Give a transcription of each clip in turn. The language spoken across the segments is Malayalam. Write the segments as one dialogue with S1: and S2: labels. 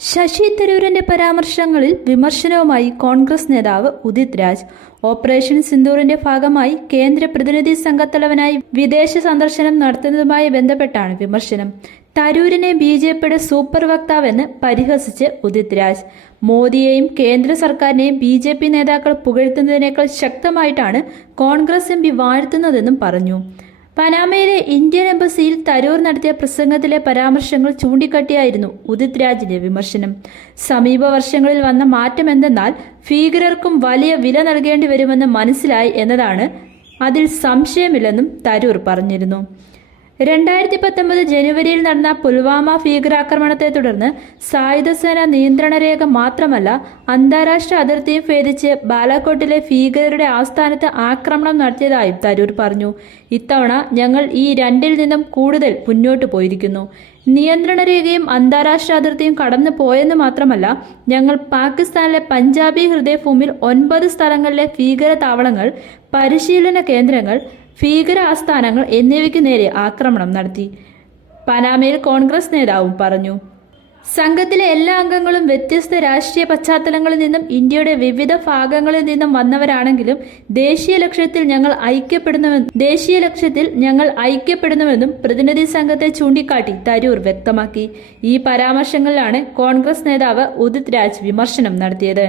S1: ശശി തരൂരിന്റെ പരാമർശങ്ങളിൽ വിമർശനവുമായി കോൺഗ്രസ് നേതാവ് ഉദിത് രാജ്. ഓപ്പറേഷൻ സിന്ദൂറിന്റെ ഭാഗമായി കേന്ദ്ര പ്രതിനിധി സംഘത്തലവനായി വിദേശ സന്ദർശനം നടത്തുന്നതുമായി ബന്ധപ്പെട്ടാണ് വിമർശനം. തരൂരിനെ ബി ജെ പിയുടെ സൂപ്പർ വക്താവെന്ന് പരിഹസിച്ച് ഉദിത് രാജ്. മോദിയെയും കേന്ദ്ര സർക്കാരിനെയും ബി ജെ പി നേതാക്കൾ പുകഴ്ത്തുന്നതിനേക്കാൾ ശക്തമായിട്ടാണ് കോൺഗ്രസ് എം പി വാഴ്ത്തുന്നതെന്നും പറഞ്ഞു. പനാമയിലെ ഇന്ത്യൻ എംബസിയിൽ തരൂർ നടത്തിയ പ്രസംഗത്തിലെ പരാമർശങ്ങൾ ചൂണ്ടിക്കാട്ടിയായിരുന്നു ഉദിത് രാജിന്റെ വിമർശനം. സമീപ വർഷങ്ങളിൽ വന്ന മാറ്റം എന്തെന്നാൽ ഭീകരർക്കും വലിയ വില നൽകേണ്ടി വരുമെന്ന് മനസ്സിലായി എന്നതാണ് അതിൽ സംശയമില്ലെന്നും തരൂർ പറഞ്ഞിരുന്നു. രണ്ടായിരത്തി പത്തൊമ്പത് ജനുവരിയിൽ നടന്ന പുൽവാമ ഭീകരാക്രമണത്തെ തുടർന്ന് സായുധസേന നിയന്ത്രണ രേഖ മാത്രമല്ല അന്താരാഷ്ട്ര അതിർത്തിയും ഭേദിച്ച് ബാലാക്കോട്ടിലെ ഭീകരരുടെ ആസ്ഥാനത്ത് ആക്രമണം നടത്തിയതായും തരൂർ പറഞ്ഞു. ഇത്തവണ ഞങ്ങൾ ഈ രണ്ടിൽ നിന്നും കൂടുതൽ മുന്നോട്ട് പോയിരിക്കുന്നു. നിയന്ത്രണ രേഖയും അന്താരാഷ്ട്ര അതിർത്തിയും കടന്നു പോയെന്ന് മാത്രമല്ല ഞങ്ങൾ പാകിസ്ഥാനിലെ പഞ്ചാബി ഹൃദയഭൂമിയിൽ ഒൻപത് സ്ഥലങ്ങളിലെ ഭീകര താവളങ്ങൾ പരിശീലന കേന്ദ്രങ്ങൾ ഭീകര ആസ്ഥാനങ്ങൾ എന്നിവയ്ക്ക് നേരെ ആക്രമണം നടത്തി. പനാമയിൽ കോൺഗ്രസ് നേതാവും പറഞ്ഞു. സംഘത്തിലെ എല്ലാ അംഗങ്ങളും വ്യത്യസ്ത രാഷ്ട്രീയ പശ്ചാത്തലങ്ങളിൽ നിന്നും ഇന്ത്യയുടെ വിവിധ ഭാഗങ്ങളിൽ നിന്നും വന്നവരാണെങ്കിലും ദേശീയ ലക്ഷ്യത്തിൽ ഞങ്ങൾ ഐക്യപ്പെടുന്നുവെന്നും ദേശീയ ലക്ഷ്യത്തിൽ ഞങ്ങൾ ഐക്യപ്പെടുന്നുവെന്നും പ്രതിനിധി സംഘത്തെ ചൂണ്ടിക്കാട്ടി തരൂർ വ്യക്തമാക്കി. ഈ പരാമർശങ്ങളിലാണ് കോൺഗ്രസ് നേതാവ് ഉദിത് രാജ് വിമർശനം നടത്തിയത്.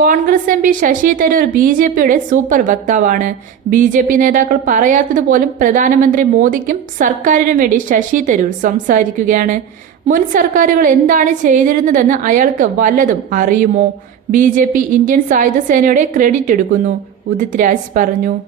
S1: Congress M P Shashi Tharoor B J പിയുടെ സൂപ്പർ വക്താവാണ്. ബി ജെ പി നേതാക്കൾ പറയാത്തതുപോലും പ്രധാനമന്ത്രി മോദിക്കും സർക്കാരിനും വേണ്ടി ശശി തരൂർ സംസാരിക്കുകയാണ്. മുൻ സർക്കാരുകൾ എന്താണ് ചെയ്തിരുന്നതെന്ന് അയാൾക്ക് വല്ലതും അറിയുമോ? ബി ഇന്ത്യൻ സായുധ സേനയുടെ ക്രെഡിറ്റ് എടുക്കുന്നു. ഉദിത് രാജ് പറഞ്ഞു.